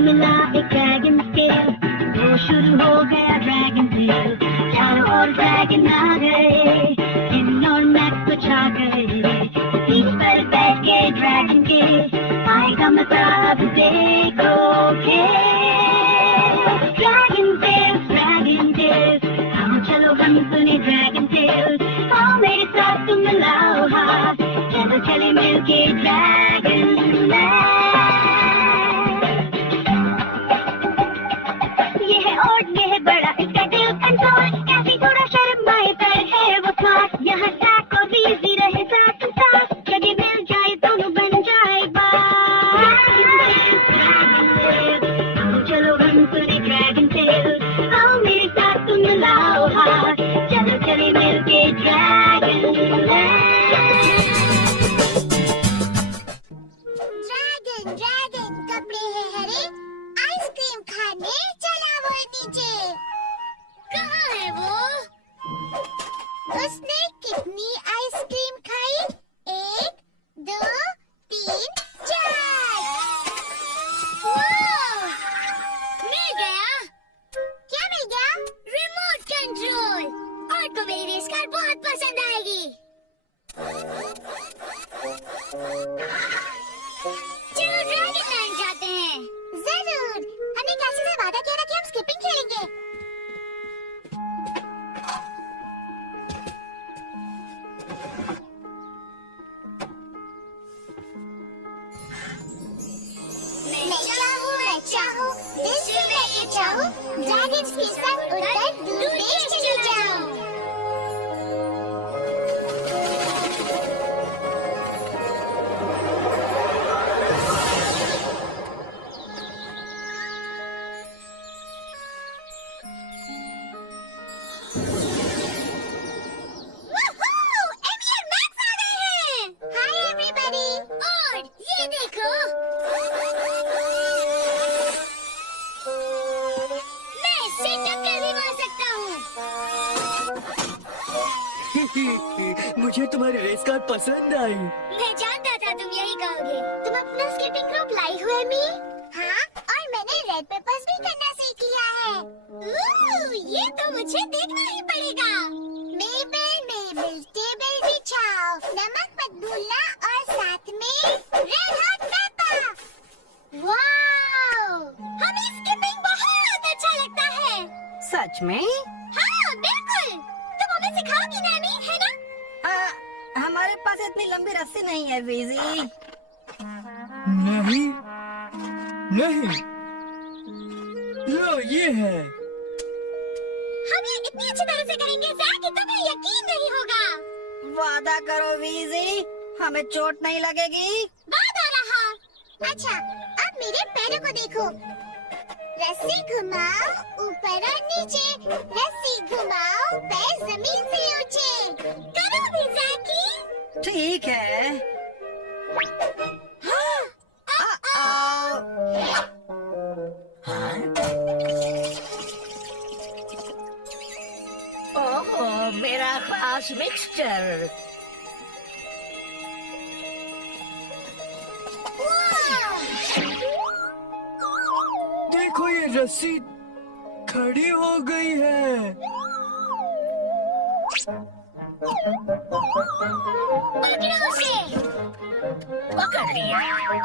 मिला एक dragon scale, वो शुरू हो गया ड्रैगन टेल। चारों ओर ड्रैगन आ गए, इन और मैक्स तो छा गए। पीठ पर बैठ के ड्रैगन के आएगा मजा, अब देखो ड्रैगन टेल। आओ चलो हम सुने ड्रैगन टेल, आओ मेरे साथ तुम मिलाओ हाथ, चलो चले मिलके ड्रैगन लैंड। ये है और ये है बड़ा इसका दिल कंट्रोल, कैसी थोड़ा शर्माए पर है वो स्मार्ट। यहाँ टैक और इजी रहे साथ साथ, जगह मिल जाए दोनों बन जाए बात। आओ चलो हम सुने ड्रैगन टेल, आओ मेरे साथ तुम मिलाओ हाथ, चलो चले मिलके ड्रैगन लैंड। ड्रैगन कपड़े है हरे, आइसक्रीम खाने चला वो नीचे। कहाँ है वो? उसने कितनी आइसक्रीम खाई? 1, 2, 3, 4। वाह! मिल गया। क्या मिल गया? Remote control. और को मेरी रेस कार बहुत पसंद आएगी। चलो ड्रैगन लैंड जाते हैं। जरूर। हमने कैसी से वादा किया था कि हम स्किपिंग खेलेंगे। मैं चाहूँ, दिल से मैं ये चाहूँ, ड्रैगन्स के संग उड़कर दूर देश चली जाऊँ। मुझे तुम्हारी रेस कार पसंद आई। मैं जानता था तुम यही कहोगे। तुम अपना स्किपिंग रोप लाई हो एमी? हाँ, और मैंने रेड पेपर्स भी करना सीख लिया है। ये तो मुझे देखना ही पड़ेगा। मेबल टेबल बिछाओ, नमक मत भूलना और साथ में रेड हॉट पेपर। वाओ! हमें स्किपिंग बहुत अच्छा लगता है। सच में? हाँ, बिल्कुल। तुम हमें सिखाओगी ना एमी, है ना? हमारे पास इतनी लंबी रस्सी नहीं है वीजी। नहीं नहीं, लो ये है। हम ये इतनी अच्छी तरह से करेंगे जैक कि तुम्हें यकीन नहीं होगा। वादा करो वीजी, हमें चोट नहीं लगेगी। वादा रहा। अच्छा, अब मेरे पैरों को देखो। रस्सी घुमाओ ऊपर और नीचे, रस्सी घुमाओ पैर जमीन से ऊंचे। करो भी जैकी। ठीक है। ओह, मेरा खास मिक्सचर। देखो ये रस्सी खड़ी हो गई है। पकड़ो उसे। पकड़ लिया।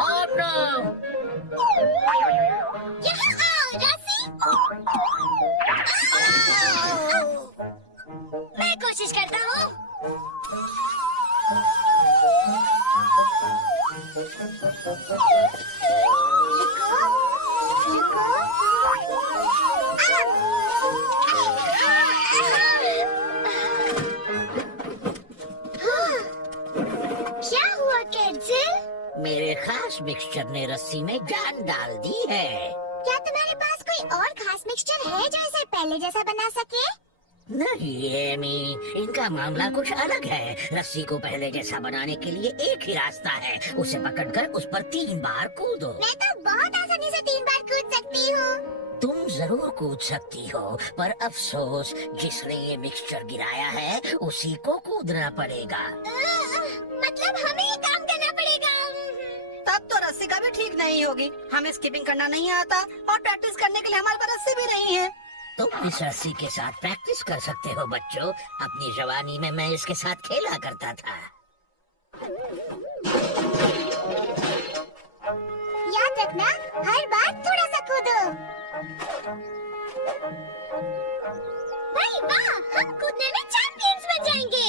Oh no! यहाँ आओ रस्सी। मैं कोशिश करता हूँ। क्या हुआ केंजिल? मेरे खास मिक्सचर ने रस्सी में जान डाल दी है। क्या तुम्हारे पास कोई और खास मिक्सचर है जो इसे पहले जैसा बना सके? नहीं एमी, इनका मामला कुछ अलग है। रस्सी को पहले जैसा बनाने के लिए एक ही रास्ता है, उसे पकड़कर उस पर 3 बार कूदो। मैं तो बहुत आसानी से 3 बार कूद सकती हूँ। तुम जरूर कूद सकती हो, पर अफसोस जिसने ये मिक्सचर गिराया है उसी को कूदना पड़ेगा। मतलब हमें ये काम करना पड़ेगा। तब तो रस्सी का भी ठीक नहीं होगी। हमें स्किपिंग करना नहीं आता और प्रैक्टिस करने के लिए हमारे पास रस्सी भी नहीं है। तुम इस रस्सी के साथ प्रैक्टिस कर सकते हो बच्चों। अपनी जवानी में मैं इसके साथ खेला करता था। याद रखना, हर बार थोड़ा सा कूदो। भाई वाह, हम कूदने में चैंपियंस बन जाएंगे।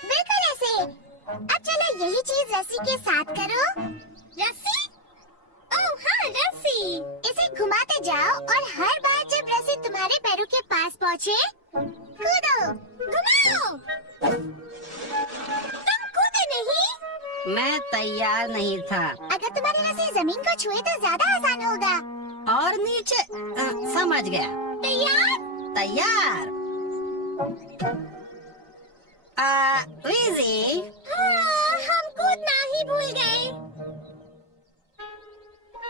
बिल्कुल ऐसे। अब चलो यही चीज रस्सी के साथ करो। रस्सी? ओह हाँ, रस्सी। इसे घुमाते जाओ और हर बार जब रस्सी तुम्हारे पैरों के पास पहुँचे, कूदो। घुमाओ। तुम कूदे नहीं? मैं तैयार नहीं था। अगर तुम्हारी रस्सी जमीन को छुए तो ज्यादा आसान होगा। और नीचे समझ गया। तैयार? तैयार। वीजी, हम कूदना ही भूल गए।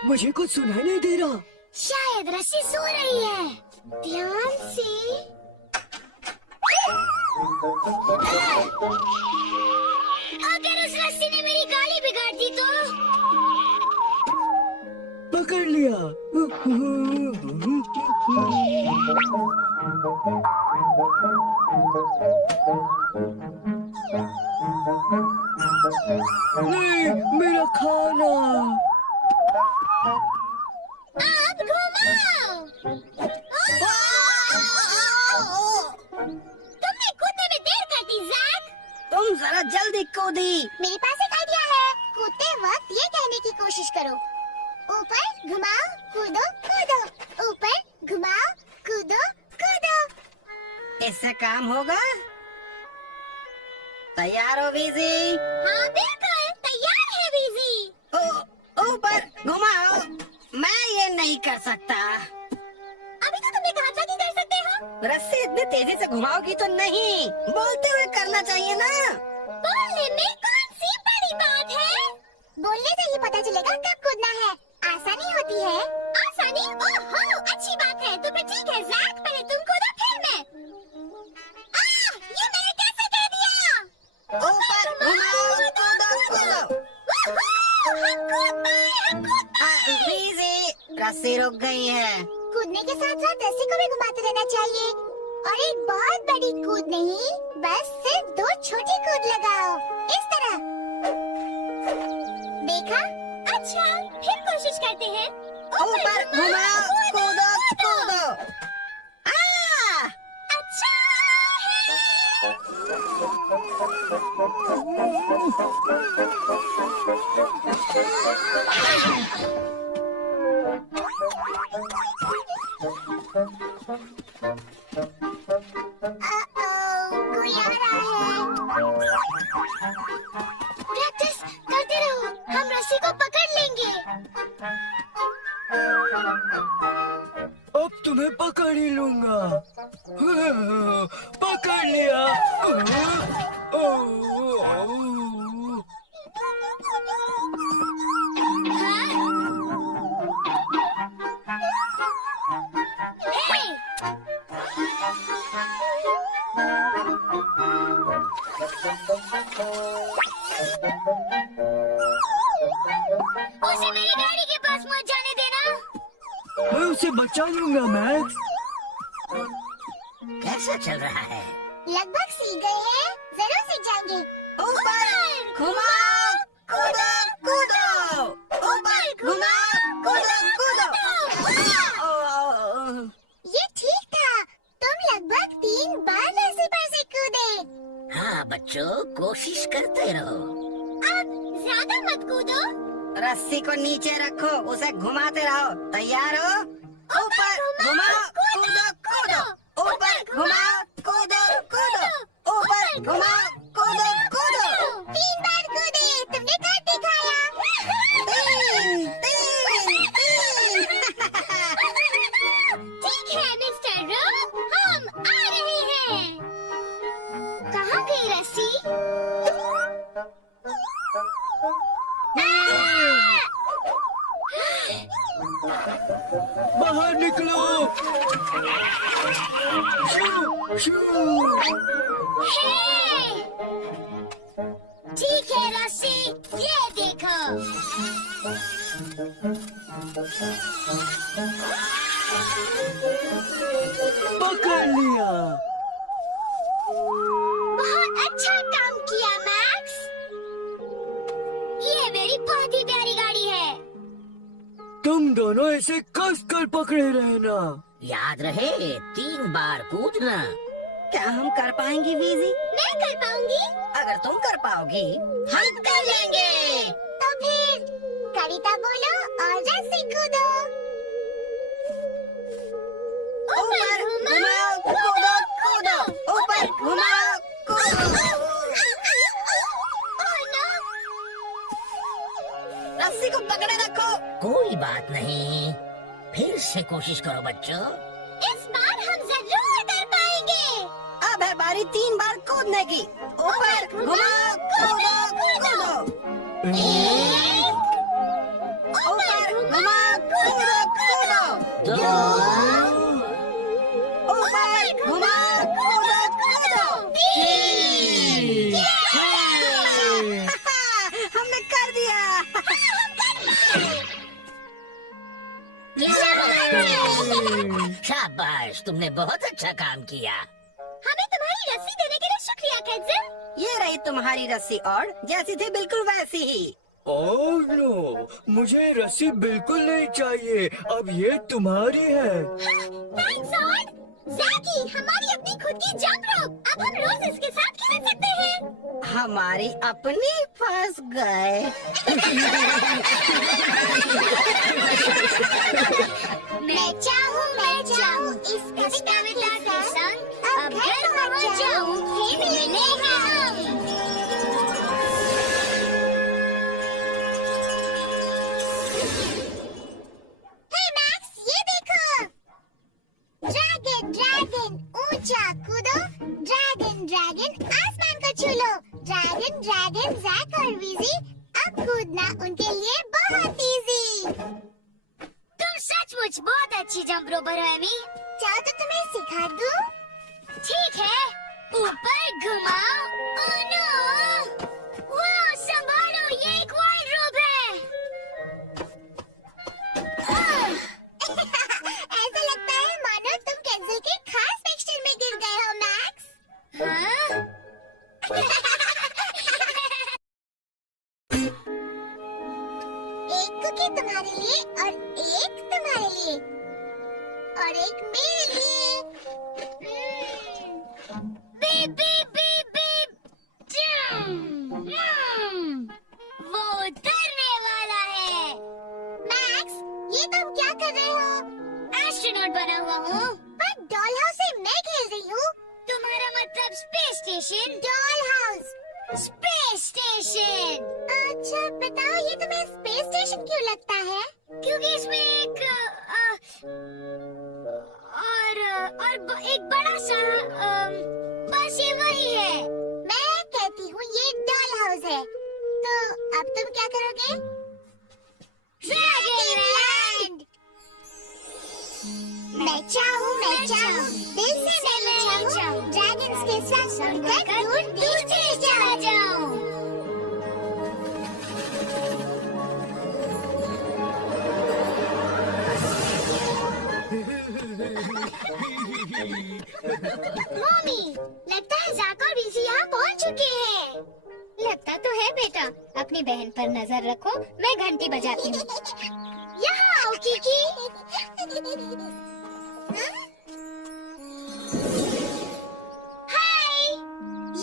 मुझे कुछ सुनाई नहीं दे रहा। शायद रस्सी सो रही है। ध्यान से। अगर उस रस्सी ने मेरी गाड़ी बिगाड़ दी तो? पकड़ लिया। नहीं, मेरा खाना। अब घुमाओ। तुमने कूदने में देर कर दी, जैक। तुम जरा जल्दी कूदी। मेरे पास एक आइडिया है। कूदते वक्त ये कहने की कोशिश करो, ऊपर घुमाओ, कूदो, कूदो। ऊपर घुमाओ, कूदो, कूदो। इससे काम होगा? तैयार हो वीजी? हाँ बिल्कुल, तैयार है वीजी। ऊपर घुमाओ। मैं ये नहीं कर सकता। अभी तो तुमने कहा था कि कर सकते हो। रस्सी इतनी तेजी से घुमाओगी तो नहीं, बोलते हुए करना चाहिए ना। बोलने में कौन सी बड़ी बात है? बोलने से ही पता चलेगा कब कूदना है। आसानी होती है। आसानी? ओहो, अच्छी बात है। तो फिर ठीक है जैक, पहले तुम कूदो फिर मैं। ये मैंने कैसे कह दिया? ऊपर घुमाओ, कूदो कूदो। हम कूद पाए, हम कूद पाए। वीजी, रस्सी रुक गई है। कूदने के साथ साथ रस्सी को भी घुमाते रहना चाहिए। और एक बहुत बड़ी कूद नहीं, बस सिर्फ 2 छोटी कूद लगाओ, इस तरह। देखा? अच्छा, फिर कोशिश करते हैं। ऊपर घुमाओ, कूदो कूदो। अच्छा है। कोई आ रहा है। प्रैक्टिस करते रहो, हम रस्सी को पकड़ लेंगे। अब तुम्हें पकड़ ही लूंगा। पकड़ लिया। उसे मेरी गाड़ी के पास मत जाने देना। मैं उसे बचा लूंगा मैक्स। कैसा चल रहा है? लगभग सीख गए हैं, जरूर सीख जाएंगे। ऊपर घुमाओ, कूदो कूदो। ऊपर घुमाओ, कूदो कूदो। ये ठीक था। तुम लगभग 3 बार रस्सी पर से कूदे। हाँ बच्चों, कोशिश करते रहो। अब ज्यादा मत कूदो। रस्सी को नीचे रखो, उसे घुमाते रहो। तैयार हो? ऊपर घुमाओ, कूदो कूदो। ऊपर घुमाओ, कूदो कूदो। ऊपर घुमाओ, कूदो कूदो। 3 बार कूदे, तुमने कर दिखाया। 3 3 3। ठीक है मिस्टर रो, हम आ रहे हैं। कहाँ गई रस्सी? बाहर निकलो। शू, शू। हे! पकड़ लिया। बहुत अच्छा काम किया मैक्स। ये मेरी बहुत ही प्यारी गाड़ी है। तुम दोनों इसे कस कर पकड़े रहना। याद रहे 3 बार कूदना। क्या हम कर पाएंगे वीजी? मैं कर पाऊंगी। अगर तुम कर पाओगी हम कर लेंगे। तो फिर कविता बोलो और रस्सी कूदो। ऊपर घुमाओ कूदो कूदो, ऊपर घुमाओ कूदो। Oh no! रस्सी को पकड़े रखो। कोई बात नहीं, फिर से कोशिश करो बच्चों। इस बार हम जरूर कर पाएंगे। अब है बारी 3 बार कूदने की। ऊपर घुमाओ कूदो कूदो। ऊपर घुमाओ कूदो कूदो। 2 ऊपर घुमाओ कूदो कूदो। 3 हमने कर दिया। शाबाश, तुमने बहुत अच्छा काम किया। हमें तुम्हारी रस्सी देने के लिए शुक्रिया कैज़ल। ये रही तुम्हारी रस्सी और जैसी थी बिल्कुल वैसी ही। ओह नो, मुझे रस्सी बिल्कुल नहीं चाहिए। अब ये तुम्हारी है। Thanks odd. जैकी, हमारी अपनी खुद की जंप रोप। अब हम रोज इसके साथ खेल सकते हैं। हमारी अपनी फंस गए। मैं चाहूँ इस कविता के संग अब घर पहुँच जाऊँ। फिर मिलेंगे हम। हे मैक्स, ये देखो। ड्रैगन ड्रैगन ऊंचा कूदो, ड्रैगन ड्रैगन आसमान को छू लो। ड्रैगन ड्रैगन जैक और वीजी अब कूदना उनके लिए बहुत इजी। तुम सचमुच बहुत अच्छी जंप रोपर हो एमी। चाहो तो तुम्हें सिखा दूं? ठीक है, ऊपर घुमाओ। Oh no! वाह, संभालो, ये एक वाइड रोप है। ऐसा लगता है मानो तुम कैंसिल के खास सेक्शन में गिर गए हो मैक्स। हाँ? एक कुकी तुम्हारे लिए और एक तुम्हारे लिए और एक मेरे लिए। Beep beep beep beep. वो उतरने वाला है। मैक्स, ये तुम क्या कर रहे हो? एस्ट्रोनॉट बना हुआ हूँ। पर डॉल हाउस से मैं खेल रही हूँ। तुम्हारा मतलब space station? Doll house, space station. अच्छा बताओ, ये तुम्हें स्पेस स्टेशन क्यों लगता है? क्योंकि इसमें एक एक बड़ा सा बस ये वही है। मैं कहती हूँ ये डॉल हाउस है। तो अब तुम क्या करोगे? ड्रैगनलैंड। मैं चाहूँ दिल से मैं चाहूँ ड्रैगन्स के साथ उड़कर दूर दूर चला जाऊँ। मम्मी, लगता है ज़ैक और वीज़ी यहाँ पहुँच चुके हैं। लगता तो है बेटा। अपनी बहन पर नजर रखो, मैं घंटी बजाती हूँ। यहाँ आओ किकी। हाय,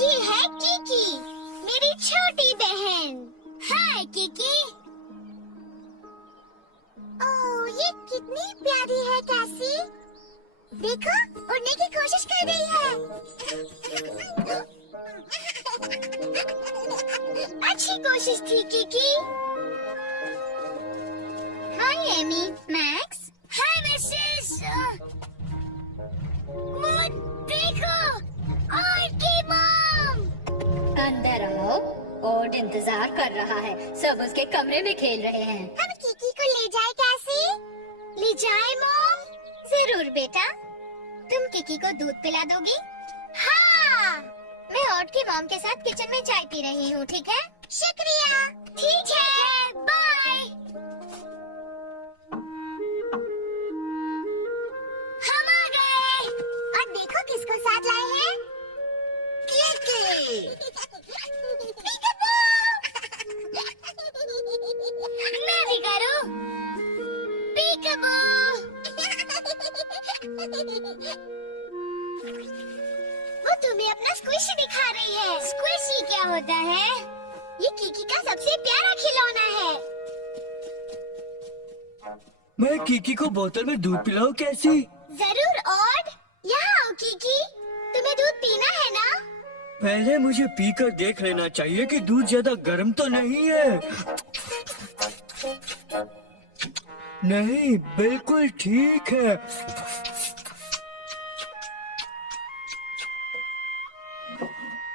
ये है किकी, मेरी छोटी बहन। हाय किकी। ओह, ये कितनी प्यारी है कैसी। देखो, उड़ने की कोशिश कर रही है। अच्छी कोशिश थी किकी। हाय एमी, मैक्स। हाय मिसेस। वो देखो, और की मॉम। अंदर आओ। ओड इंतजार कर रहा है, सब उसके कमरे में खेल रहे हैं। हम किकी को ले जाए कैसे? ले जाए मॉम? जरूर बेटा। तुम किकी को दूध पिला दोगी? हाँ। मैं ओड की मॉम के साथ किचन में चाय पी रही हूँ, ठीक है? शुक्रिया। ठीक है, बाय। होता है। ये कीकी का सबसे प्यारा खिलौना है। मैं कीकी को बोतल में दूध पिलाऊं कैसी? जरूर ऑड, यहाँ आओ कीकी, तुम्हें दूध पीना है ना? पहले मुझे पीकर देख लेना चाहिए कि दूध ज्यादा गर्म तो नहीं है। नहीं, बिल्कुल ठीक है।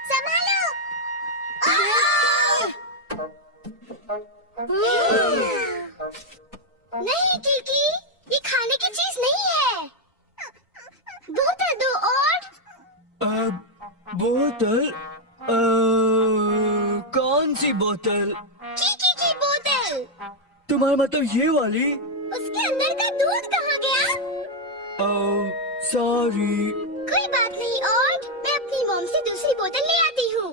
संभालो। नहीं कीकी, ये खाने की चीज नहीं है। बोतल दो ऑड। बोतल? कौन सी बोतल? कीकी की बोतल। तुम्हारा मतलब ये वाली? उसके अंदर का दूध कहाँ गया? सॉरी। कोई बात नहीं ऑड, मैं अपनी मॉम से दूसरी बोतल ले आती हूँ।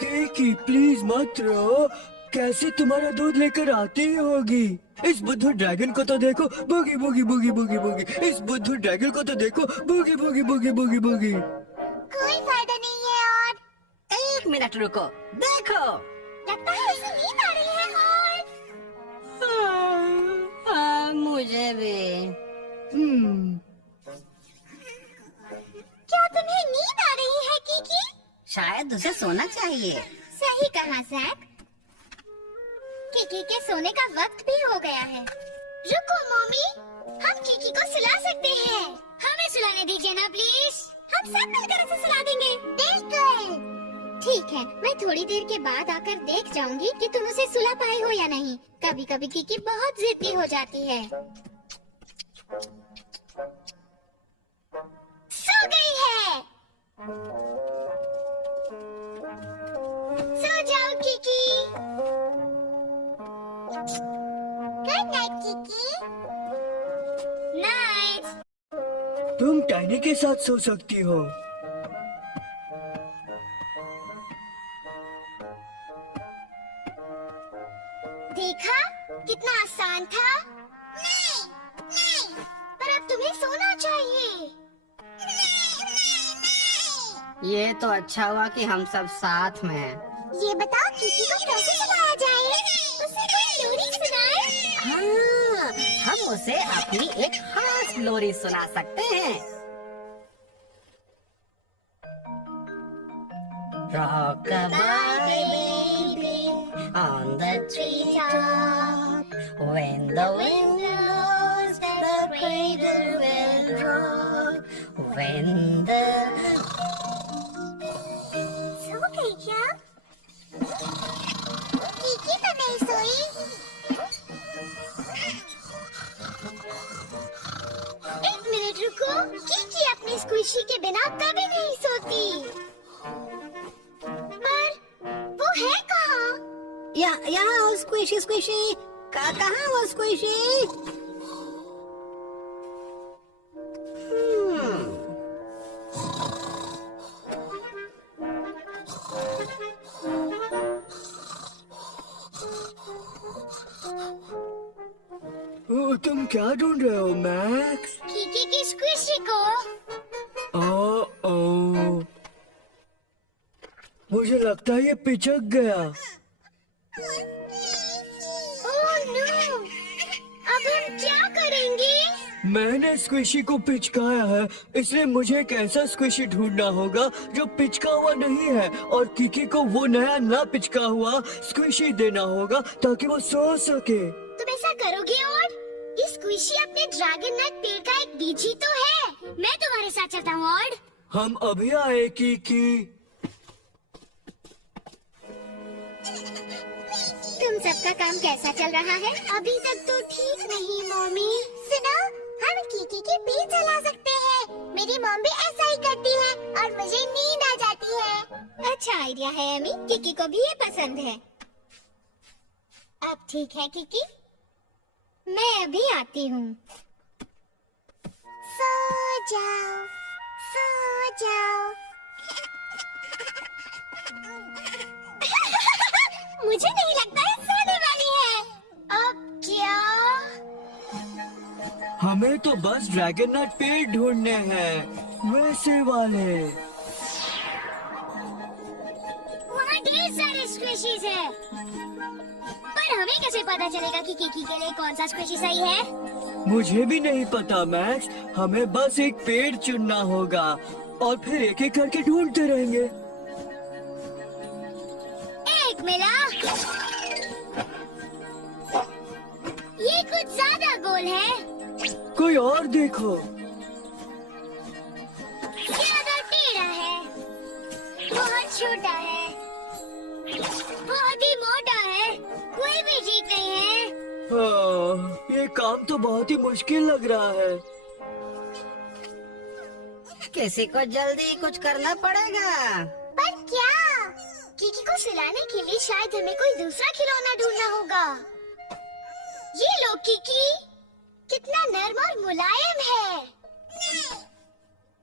कीकी प्लीज मत रो, कैसे तुम्हारा दूध लेकर आती ही होगी। इस बुद्धू ड्रैगन को तो देखो, boogie boogie boogie boogie boogie. इस बुद्धू ड्रैगन को तो देखो, boogie boogie boogie boogie boogie. कोई फायदा नहीं है ऑड। 1 मिनट रुको, देखो। लगता है उसे नींद आ रही है ऑड। हाँ, मुझे भी। क्या तुम्हें नींद आ रही है कीकी? शायद उसे सोना चाहिए। सही कहा जैक। कीकी के सोने का वक्त भी हो गया है। रुको मम्मी, हम कीकी को सुला सकते हैं। हमें सुलाने दीजिए ना प्लीज। हम सब मिलकर उसे सुला देंगे। बिल्कुल। ठीक है, मैं थोड़ी देर के बाद आकर देख जाऊंगी कि तुम उसे सुला पाए हो या नहीं। कभी कभी कीकी बहुत जिद्दी हो जाती है। सो गई है। सो जाओ Kiki. Good night Kiki. Night. तुम टाइनी के साथ सो सकती हो। देखा कितना आसान था। नहीं, नहीं, पर अब तुम्हें सोना चाहिए। ये तो अच्छा हुआ कि हम सब साथ में हैं। ये बताओ कीकी को कैसे सुलाया जाए? उसे कोई लोरी सुनाए? हाँ, हम उसे अपनी एक खास लोरी सुना सकते हैं। Rock-a-bye baby on the treetop, when the wind blows, the cradle will rock, when the... सो गई क्या? कीकी तो नहीं सोई। एक मिनट रुको, कीकी अपनी स्क्विशी के बिना कभी नहीं सोती। पर वो है कहाँ? यहाँ स्क्विशी स्क्विशी, कहाँ वो स्क्विशी? तुम क्या ढूंढ रहे हो मैक्स? कीकी की स्क्विशी को। ओ, मुझे लगता है ये पिचक गया। ओह नो, अब हम क्या करेंगे? मैंने स्क्विशी को पिचकाया है, इसलिए मुझे एक ऐसा स्क्विशी ढूंढना होगा जो पिचका हुआ नहीं है, और कीकी को वो नया ना पिचका हुआ स्क्विशी देना होगा ताकि वो सो सके। तुम ऐसा करोगे ऑड? ये स्क्विशी अपने ड्रैगन नट पेड़ का एक बीज ही तो है। मैं तुम्हारे साथ चलता हूँ ऑड। हम अभी आए कीकी। तुम सबका काम कैसा चल रहा है? अभी तक तो ठीक नहीं मम्मी। सुनो, हम कीकी के बीज जला सकते हैं। मेरी मॉम भी ऐसा ही करती है और मुझे नींद आ जाती है। अच्छा आइडिया है एमी, कीकी को भी ये पसंद है। अब ठीक है कीकी, मैं अभी आती हूँ। सो जाओ, सो जाओ। मुझे नहीं लगता है सोने वाली है। अब क्या? हमें तो बस ड्रैगन नट पेड़ ढूंढने हैं। वैसे वाले। वहाँ ढेर सारे स्क्विशीज हैं। पर हमें कैसे पता चलेगा कि किकी के लिए कौन सा स्क्विशी सही है? मुझे भी नहीं पता मैक्स, हमें बस एक पेड़ चुनना होगा और फिर एक एक करके ढूंढते रहेंगे। एक मिला। ये कुछ ज्यादा गोल है। कोई और देखो। ज्यादा टेढ़ा है, बहुत छोटा है, बहुत ही मोटा है, कोई भी जीत नहीं है। हाँ, ये काम तो बहुत ही मुश्किल लग रहा है। किसी को जल्दी कुछ करना पड़ेगा। पर क्या? किकी को सिलाने के लिए शायद हमें कोई दूसरा खिलौना ढूंढना होगा। ये लो किकी, कितना नर्म और मुलायम है।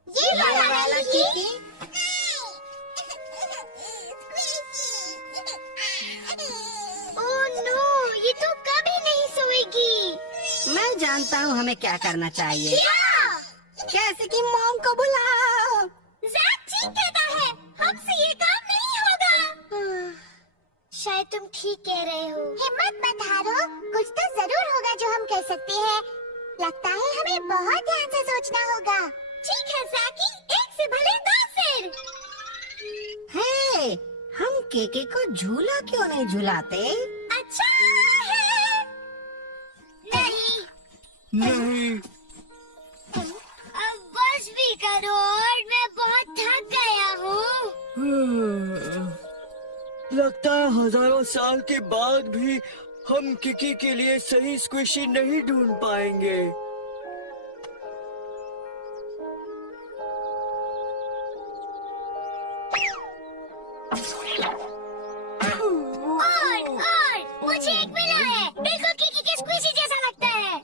ये वाला किकी। ओह नो, ये तो कभी नहीं सोएगी। मैं जानता हूँ हमें क्या करना चाहिए। क्या? कैसे कि मॉम को बुलाओ। ज़ैक ठीक कहता है, हमसे ये काम नहीं होगा। शायद तुम ठीक कह रहे हो। हिम्मत मत हारो, कुछ तो जरूर होगा जो हम कर सकते हैं। लगता है हमें बहुत ध्यान से सोचना होगा। ठीक है ज़ैकी, एक से भले 10 सिर। हे, हम केके को झूला क्यों नहीं झुलाते? अच्छा है। नहीं, नहीं, अब बस भी करो और मैं बहुत थक गया हूँ। लगता है हजारों साल के बाद भी हम किकी के लिए सही स्क्विशी नहीं ढूंढ पाएंगे। और मुझे एक मिला है, बिल्कुल किकी के स्क्विशी जैसा लगता है।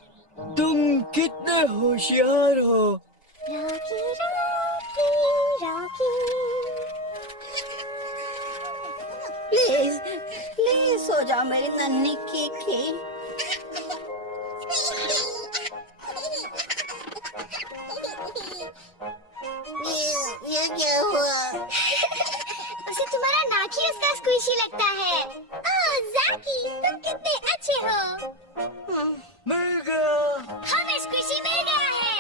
तुम कितने होशियार हो। Rocky Rocky Rocky. Please please so जाओ मेरी नन्ही केके। ये क्या हुआ? उसे तुम्हारा नाक ही उसका स्क्विशी लगता है। ओह ज़ैकी, तुम कितने अच्छे हो। मिल गया। हमें स्क्विशी मिल गया है।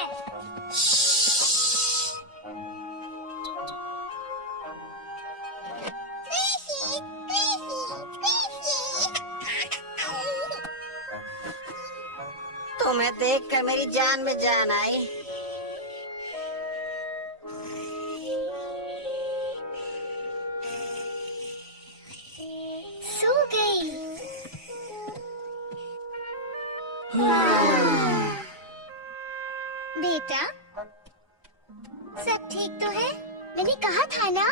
तुम्हें देखकर मेरी जान में जान आई। सो गई। बेटा, सब ठीक तो है? मैंने कहा था ना,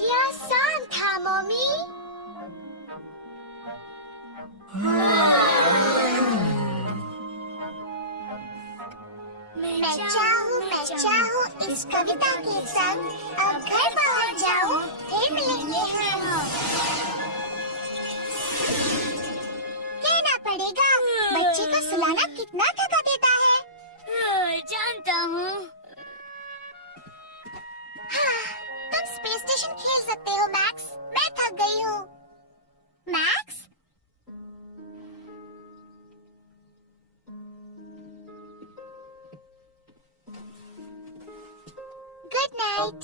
ये आसान था मम्मी। मैं चाहूँ इस कविता के संग अब घर पहुँच जाऊँ, फिर मिलेंगे हम। कहना पड़ेगा, बच्चे को सुलाना कितना थका देता है। जानता हूँ। हाँ, तुम स्पेस स्टेशन खेल सकते हो मैक्स, मैं थक गई हूँ। मैक्स? Good night.